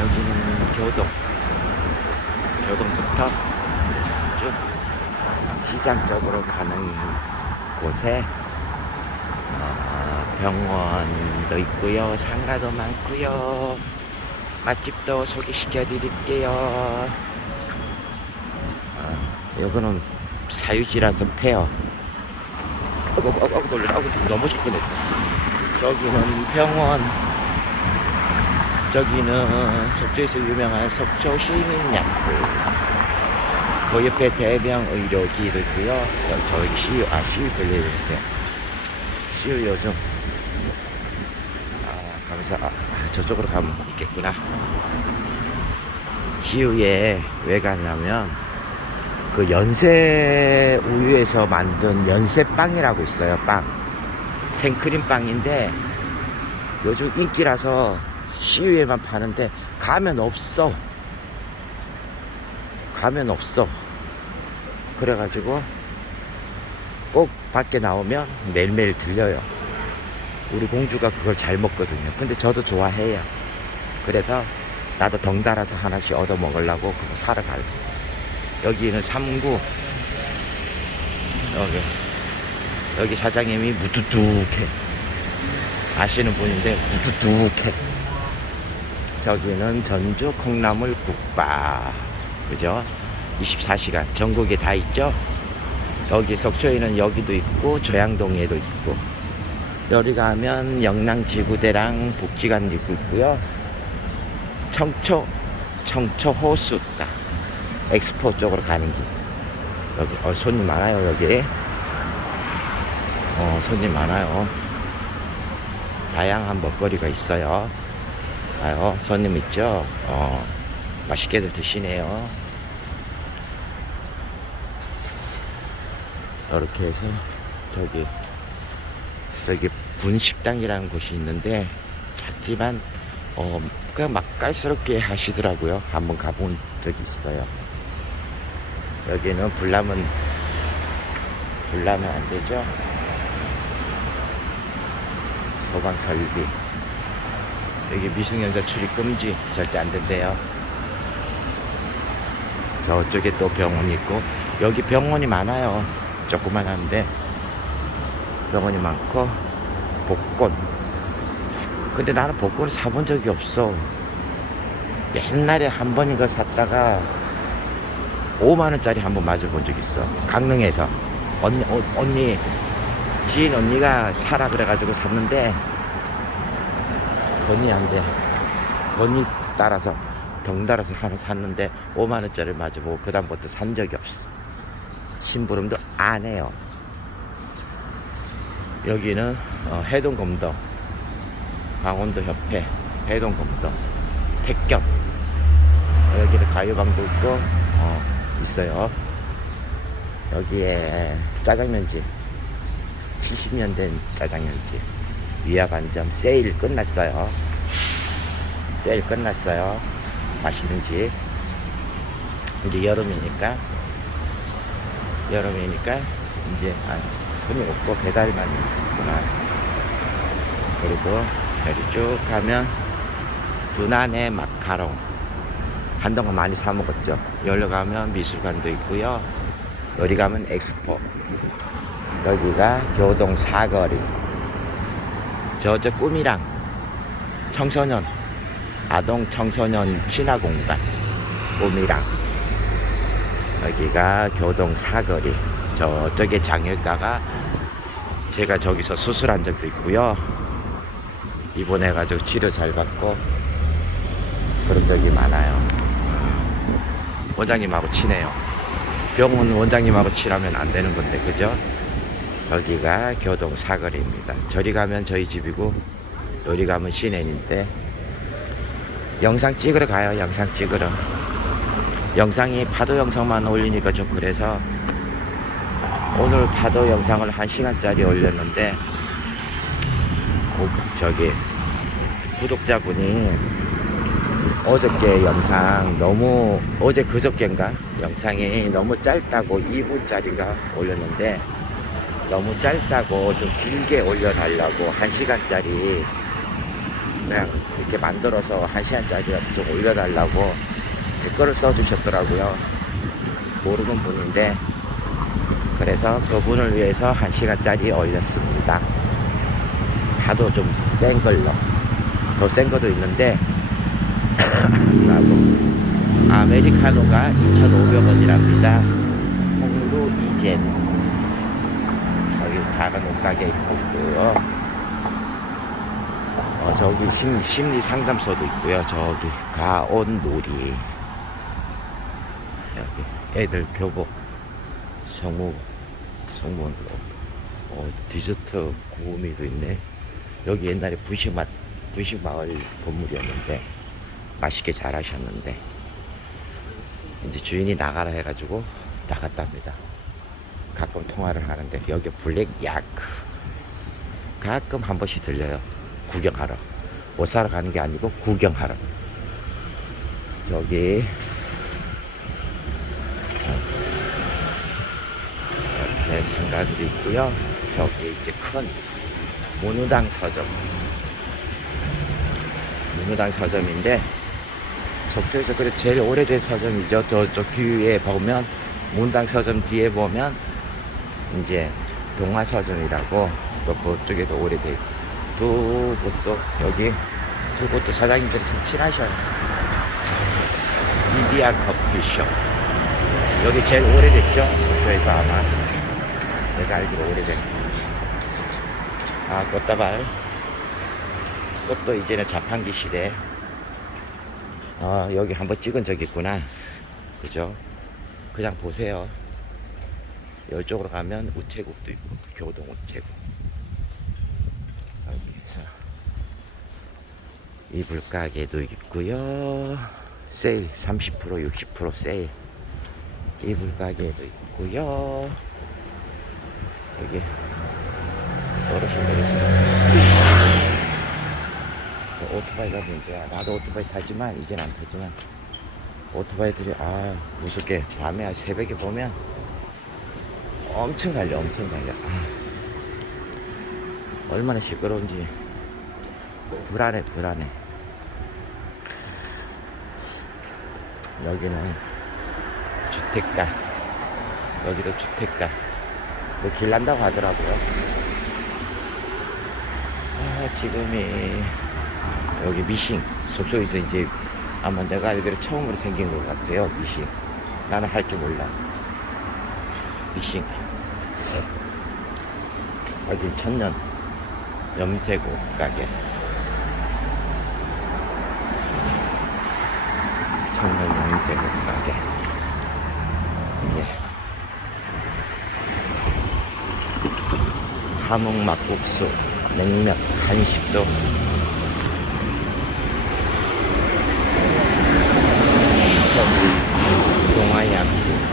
여기는 교동. 교동부터 쭉 시장 쪽으로 가는 곳에 어, 병원도 있고요. 상가도 많고요. 맛집도 소개시켜 드릴게요. 어, 요거는 사유지라서 폐어. 아이고, 아이고, 아이고, 놀래. 아이고, 넘어질 뻔했다. 저기는 병원. 저기는 속초에서 유명한 속초 시민약국. 그 옆에 대병 의료기도 있고요. 어, 저기 CU, 아, CU 걸려있는데. CU 요즘. 아, 가면서, 아, 아, 저쪽으로 가면 있겠구나. CU에 왜 가냐면, 그 연세 우유에서 만든 연세빵이라고 있어요, 빵. 생크림 빵인데, 요즘 인기라서 CU에만 파는데, 가면 없어. 가면 없어. 그래가지고 꼭 밖에 나오면 매일매일 들려요. 우리 공주가 그걸 잘 먹거든요. 근데 저도 좋아해요. 그래서 나도 덩달아서 하나씩 얻어 먹으려고 그거 사러 가요. 여기는 3구. 여기. 여기 사장님이 무뚝뚝해. 아시는 분인데 무뚝뚝해. 저기는 전주 콩나물 국밥. 그죠? 24시간. 전국에 다 있죠? 여기 속초에는 여기도 있고 조양동에도 있고. 여기 가면 영랑지구대랑 복지관 있고 있고요. 청초 청초 호수가 엑스포 쪽으로 가는 길. 여기 어, 손님 많아요 여기. 어 손님 많아요. 다양한 먹거리가 있어요 아유 손님 있죠 어 맛있게들 드시네요 이렇게 해서 저기 저기 분식당이라는 곳이 있는데 작지만 어 그냥 맛깔스럽게 하시더라고요. 한번 가본 적이 있어요. 여기는 불나면 불나면 안 되죠. 소방 설비 여기 미승연자 출입 금지 절대 안 된대요. 저쪽에 또 병원이 있고 여기 병원이 많아요. 조그만 한데. 병원이 많고 복권. 근데 나는 복권을 사본 적이 없어. 옛날에 한 번인가 샀다가 5만원짜리 한 번 맞아본 적 있어. 강릉에서. 언니, 어, 언니 지인 언니가 사라 그래가지고 샀는데 돈이 안 돼. 돈이 따라서 덩달아서 하나 샀는데 5만 원짜리 맞아보고 그 다음부터 산 적이 없어. 심부름도 안 해요. 여기는 어, 해동검도 강원도 협회 해동검도 택견 여기는 가요방도 있고 어, 있어요. 여기에 짜장면집. 70년 된 짜장면집 위화관점 세일 끝났어요. 세일 끝났어요. 맛있는 집 이제 여름이니까 여름이니까 이제 아, 손이 없고 배달만 있구나. 그리고 여기 쭉 가면 두난의 마카롱 한동안 많이 사 먹었죠. 여기로 가면 미술관도 있고요. 여기 가면 엑스포. 여기가 교동 사거리. 저저 꿈이랑 청소년 아동 청소년 친화 공간 꿈이랑 여기가 교동 사거리. 저쪽에 장애가가 제가 저기서 수술한 적도 있고요. 입원해가지고 치료 잘 받고 그런 적이 많아요. 원장님하고 친해요. 병원 원장님하고 친하면 안 되는 건데, 그죠? 여기가 교동 사거리입니다. 저리 가면 저희 집이고, 여기 가면 시내인데, 영상 찍으러 가요, 영상 찍으러. 영상이 파도 영상만 올리니까 좀 그래서 오늘 파도 영상을 한 시간짜리 올렸는데 고, 저기 구독자분이 어저께 영상 너무 어제 그저께인가 영상이 너무 짧다고 2분짜리가 올렸는데 너무 짧다고 좀 길게 올려달라고 1시간짜리 그냥 이렇게 만들어서 한 시간짜리라도 좀 올려달라고 댓글을 써주셨더라고요. 모르는 분인데 그래서 그분을 위해서 한 시간짜리 올렸습니다. 파도 좀 센 걸로 더 센 것도 있는데 아메리카노가 2,500원이랍니다. 홍루 이젠 작은 옷가게 있고요. 어, 저기 심, 심리 상담소도 있고요. 저기 가온 놀이 여기 애들 교복 성우 성무원도 어, 디저트 구미도 있네. 여기 옛날에 분식맛 분식마을 건물이었는데 맛있게 잘 하셨는데 이제 주인이 나가라 해가지고 나갔답니다. 가끔 통화를 하는데 여기 블랙 야크 가끔 한 번씩 들려요. 구경하러 옷 사러 가는 게 아니고 구경하러 저기 이렇게 상가들이 있고요. 저기 이제 큰 문우당 서점 문우당 서점인데 속초에서 그래 제일 오래된 서점이죠. 저쪽 뒤에 보면 문당 서점 뒤에 보면 이제 동화 서점이라고 또 그쪽에도 오래돼 있고. 두 곳도 여기 두 곳도 사장님들이 참 친하셔요. 이디야 커피숍. 여기 제일 오래됐죠. 속초에서 아마 내가 알기로 오래된 아 꽃다발. 꽃도 이제는 자판기 시대. 아 여기 한번 찍은 적 있구나. 그죠? 그냥 보세요 이쪽으로 가면 우체국도 있고 교동 우체국. 여기서 이불 가게도 있고요. 세일 30% 60% 세일. 이불 가게도 있고요. 저기 어르신들이 저 오토바이가 문제야. 나도 오토바이 타지만 이젠 안 타지만. 오토바이들이 아 무섭게 밤에 새벽에 보면 엄청 달려 엄청 달려. 아, 얼마나 시끄러운지. 불안해 불안해. 여기는 주택가. 여기도 주택가. 뭐 길 난다고 하더라고요. 아 지금이 여기 미싱. 속초에서 이제 아마 내가 알기로 처음으로 생긴 것 같아요 미싱. 나는 할 줄 몰라 미싱. 여기 천년 염색옷 가게. 천년 염색옷 가게. 예. 함흥 막국수 냉면 한식도 저기 동아양 여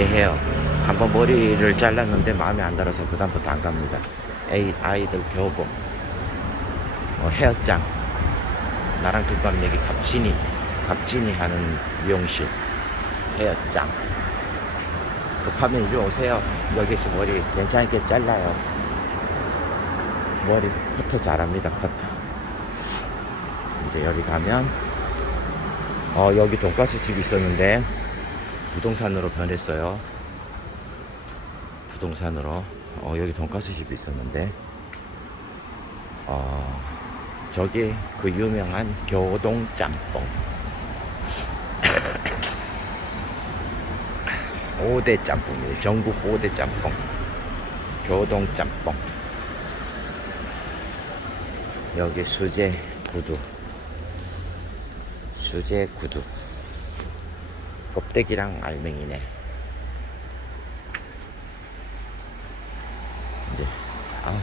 기 이대해요 한번 머리를 잘랐는데 마음에 안 들어서 그다음부터 안 갑니다 애 아이들 교복 뭐 헤어장 나랑 독감 얘기 갑진이 갑진이 하는 미용실 헤어장 급하면 이리 오세요. 여기서 머리 괜찮게 잘라요. 머리 커트 잘합니다. 커트. 이제 여기 가면 어 여기 돈가스 집이 있었는데 부동산으로 변했어요. 부동산으로 어 여기 돈가스 집이 있었는데 어 저기 그 유명한 교동 짬뽕 5대 짬뽕이에요. 전국 5대 짬뽕. 교동 짬뽕. 여기 수제 구두. 수제 구두. 껍데기랑 알맹이네. 이제, 아.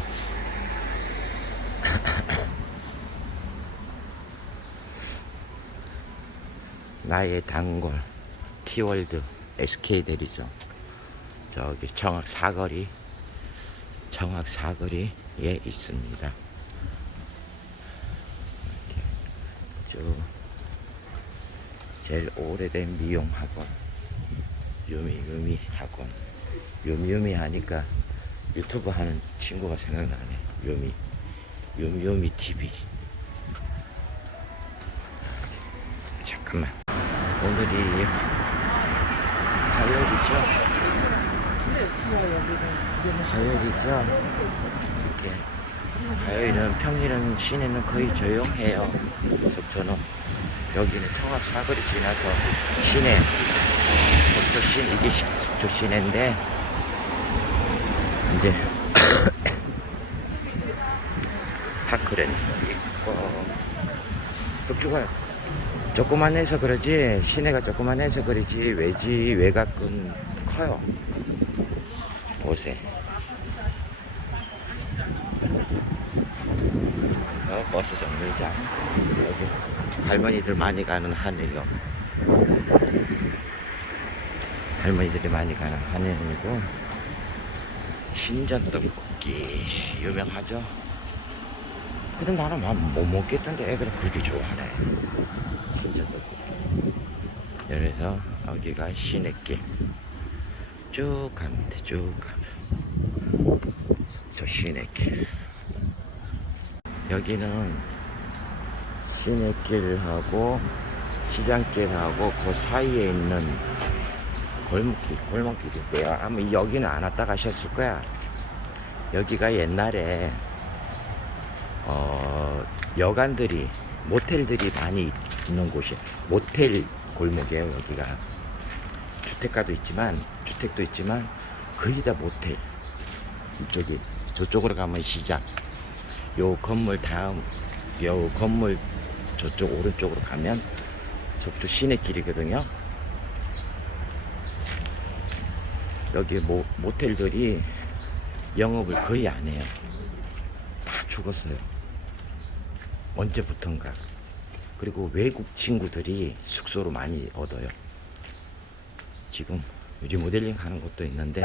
나의 단골 키월드 SK 대리점 저기 청학 사거리 청학 사거리에 있습니다. 이렇게 쭉 제일 오래된 미용 학원 유미 유미 학원 요미요미 하니까 유튜브 하는 친구가 생각나네. 요미. 요미요미 TV. 잠깐만. 오늘이 화요일이죠? 화요일이죠? 이렇게. 화요일은 평일은 시내는 거의 조용해요. 속초는. 여기는 청합 사거리 지나서 시내. 속초 시내, 이게 시- 속초 시내인데, 이제, 파크렌 있고, 속초가 조그만 해서 그러지, 시내가 조그만 해서 그러지, 외지, 외곽은 커요. 곳에. 어, 버스 정류장. 여기 할머니들 많이 가는 하늘이요. 할머니들이 많이 가는 하늘이고, 신전 떡볶이 유명하죠? 근데 나는 막못 먹겠던데 애들은 그렇게 좋아하네. 신전 떡볶이. 그래서 여기가 시내길. 쭉 가면 돼, 쭉 가면. 저 시내길. 여기는 시내길하고 시장길하고 그 사이에 있는 골목길, 골목길인데요. 아마 여기는 안 왔다 가셨을 거야. 여기가 옛날에 어, 여관들이 모텔들이 많이 있는 곳이 모텔 골목이에요. 여기가 주택가도 있지만 주택도 있지만 거의 다 모텔. 이쪽이 저쪽으로 가면 시장. 요 건물 다음 요 건물 저쪽 오른쪽으로 가면 속초 시내길이거든요. 여기 모, 모텔들이 영업을 거의 안 해요. 다 죽었어요. 언제부턴가. 그리고 외국 친구들이 숙소로 많이 얻어요. 지금 리모델링 하는 곳도 있는데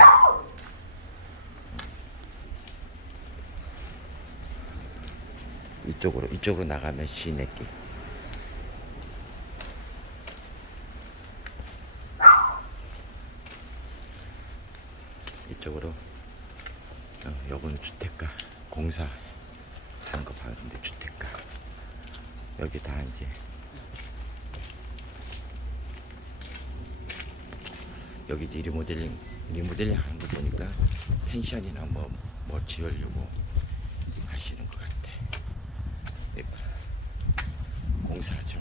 이쪽으로 이쪽으로 나가면 시내길. 이쪽으로 어, 요거는 주택가 공사 하는 거 봤는데 주택가 여기 다 이제 여기 이제 리모델링 리모델링 하는 거 보니까 펜션이나 뭐 뭐 지으려고 하시는 것 같아. 네, 공사죠.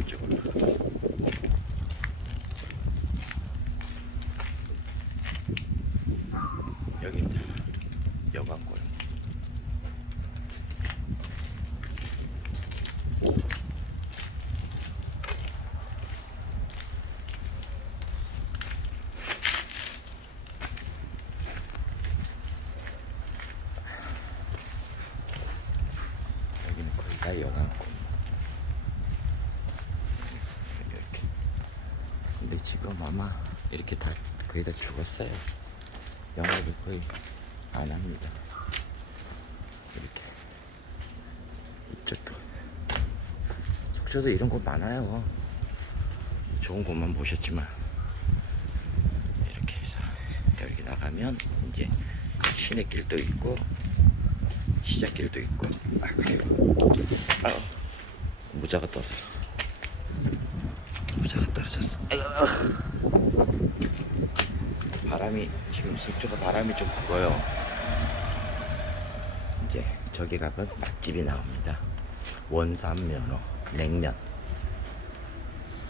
이쪽으로. 여기입니다. 여관골. 여기는 거의 다 여관골. 이렇게. 근데 지금 아마 이렇게 다 거의 다 죽었어요. 영업을 거의 안 합니다. 이렇게 이쪽도 속초도 이런 곳 많아요. 좋은 곳만 보셨지만 이렇게 해서 여기 나가면 이제 시내길도 있고 시장길도 있고 아이고 아유 모자가 떨어졌어. 모자가 떨어졌어. 아이고. 바람이 지금 속초가 바람이 좀 불어요. 이제 저기 가면 맛집이 나옵니다. 원산면허 냉면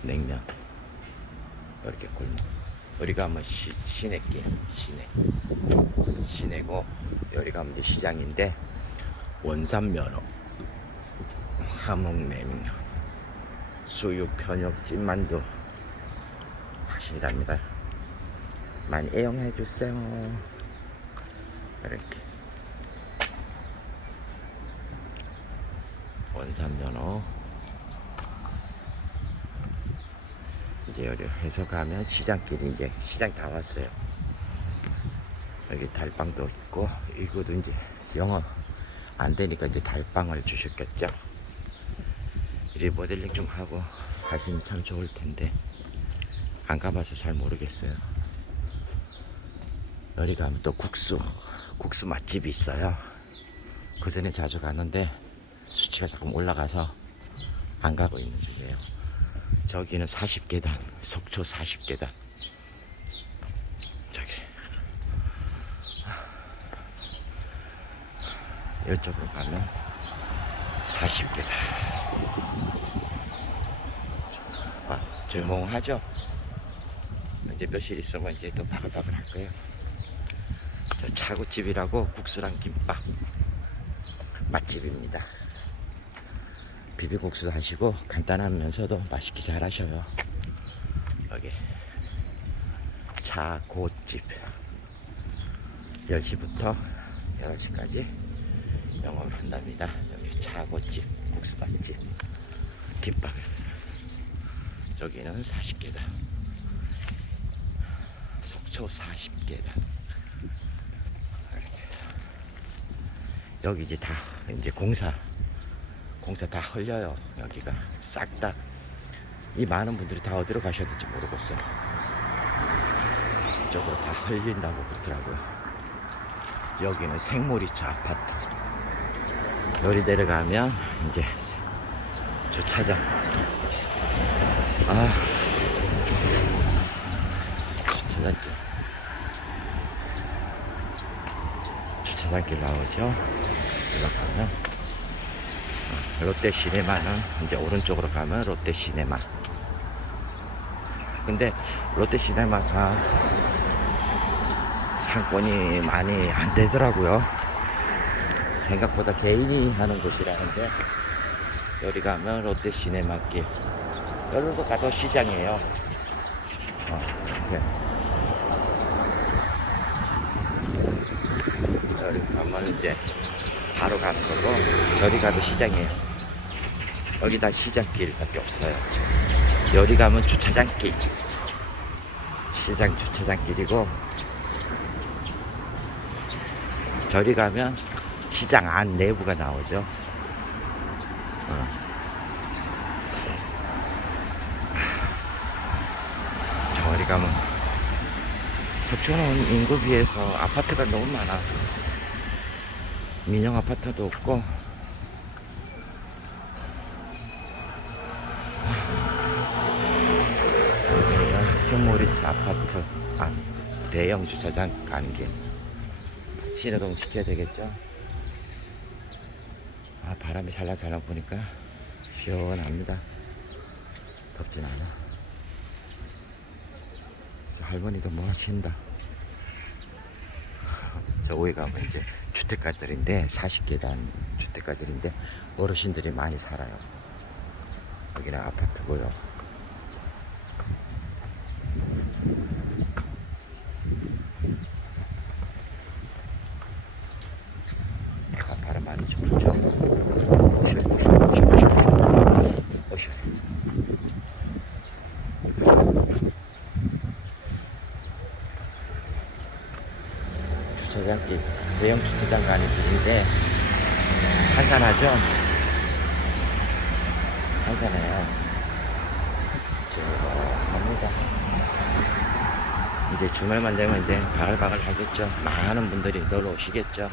냉면 이렇게 골목 여기 가면 시, 시내길 시내 시내고 여기 가면 이제 시장인데 원산면허 함흥냉면 수육 편육 찐만두 하신답니다. 많이 애용해 주세요. 이렇게 원산면허 이제 여기 해서 가면 시장길이 이제 시장 다 왔어요. 여기 달빵도 있고 이것도 이제 영업 안 되니까 이제 달빵을 주셨겠죠. 리모델링 좀 하고 하시면 참 좋을 텐데 안 가봐서 잘 모르겠어요. 여기 가면 또 국수, 국수 맛집이 있어요. 그 전에 자주 가는데 수치가 조금 올라가서 안 가고 있는 중이에요. 저기는 40계단, 속초 40계단. 저기. 이쪽으로 가면 40계단. 아, 조용하죠? 이제 며칠 있으면 이제 또 바글바글 할 거예요. 저 차고집이라고 국수랑 김밥 맛집입니다. 비빔국수도 하시고 간단하면서도 맛있게 잘 하셔요. 여기 차고집 10시부터 8시까지 영업을 한답니다. 여기 차고집 국수 맛집 김밥 저기는 40계단 속초 40계단 여기 이제 다 이제 공사 공사 다 헐려요. 여기가 싹 다. 이 많은 분들이 다 어디로 가셔야 될지 모르겠어요. 이쪽으로 다 헐린다고 그러더라고요. 여기는 생모리차 아파트 여기 내려가면 이제 주차장. 아. 주차장길 주차장길 나오죠? 올라가면. 어, 롯데 시네마는 이제 오른쪽으로 가면 롯데 시네마. 근데 롯데 시네마가 상권이 많이 안 되더라고요 생각보다 개인이 하는 곳이라는데 여기 가면 롯데 시네마길. 여기도 가도 시장이에요. 어, 이렇게. 여기 가면 이제 바로 가는 거고 저리 가도 시장이에요. 여기 다 시장길밖에 없어요. 여기 가면 주차장길. 시장 주차장길이고 저리 가면 시장 안 내부가 나오죠. 어. 저리 가면 속초는 인구 비해서 아파트가 너무 많아. 민영 아파트도 없고. 여기가 세모리츠 아파트 안 대형 주차장 가는 길 신호등 시켜야 되겠죠 아 바람이 살랑살랑 보니까 시원합니다 덥진 않아 저 할머니도 뭐가 킨다 저 위에 가면 이제 주택가들인데 40계단 주택가들인데 어르신들이 많이 살아요. 여기는 아파트고요. 아, 바람 많이 좀 불죠. 오셔, 오셔, 오셔, 오셔, 오셔. 오셔. 주차장길, 대형 주차장 가는 길인데 한산하죠? 한산해요. 저합니다 이제 주말만 되면 이제 바글바글 하겠죠. 많은 분들이 놀러 오시겠죠.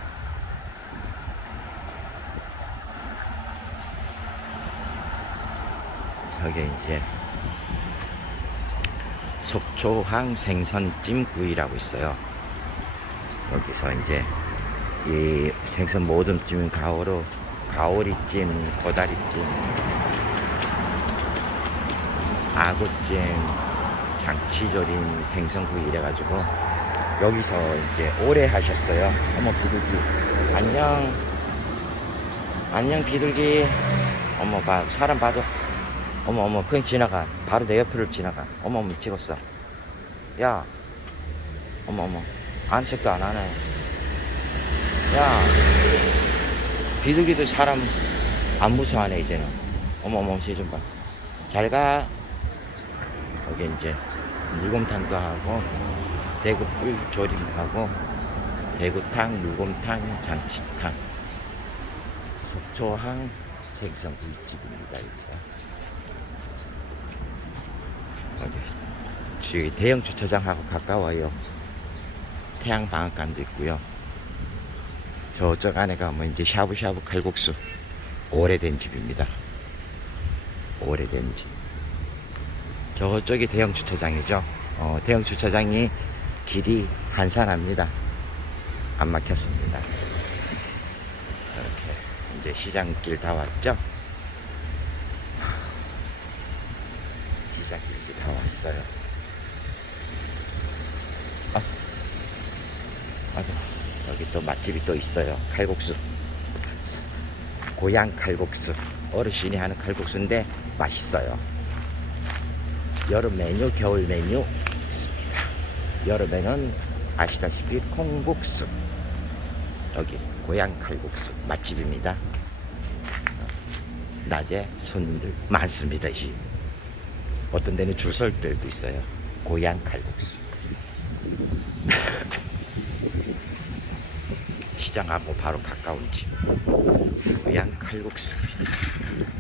여기 이제 속초항 생선찜 구이라고 있어요. 여기서 이제 이 생선 모듬 찜 가오로 가오리찜, 고다리찜, 아구찜, 장치조림 생선구이 이래가지고 여기서 이제 오래 하셨어요. 어머 비둘기. 안녕. 안녕 비둘기. 어머 봐 사람 봐도. 어머 어머 그냥 지나가. 바로 내 옆으로 지나가. 어머 어머 찍었어. 야. 어머 어머. 안색도 안 하네. 야. 비둘기도 사람 안 무서워하네 이제는. 어머 어머 쟤좀 봐. 잘 가. 여기 이제 물곰탕도 하고 대구 꿀조림도 하고 대구탕, 물곰탕, 장치탕 속초항 생선구이집입니다 여기 대형 주차장하고 가까워요. 태양방앗간도 있고요. 저쪽 안에 가면 이제 샤브샤브 칼국수 오래된 집입니다. 오래된 집. 저쪽이 대형 주차장이죠. 어, 대형 주차장이 길이 한산합니다. 안 막혔습니다. 이렇게 이제 시장길 다 왔죠. 시장길 이제 다 왔어요. 아, 맞아. 여기 또 맛집이 또 있어요. 칼국수. 고향 칼국수. 어르신이 하는 칼국수인데 맛있어요. 여름 메뉴, 겨울 메뉴 있습니다. 여름에는 아시다시피 콩국수. 여기 고향 칼국수 맛집입니다. 낮에 손님들 많습니다. 어떤 데는 줄 설 때도 있어요. 고향 칼국수. 시장하고 바로 가까운 집. 고향 칼국수입니다.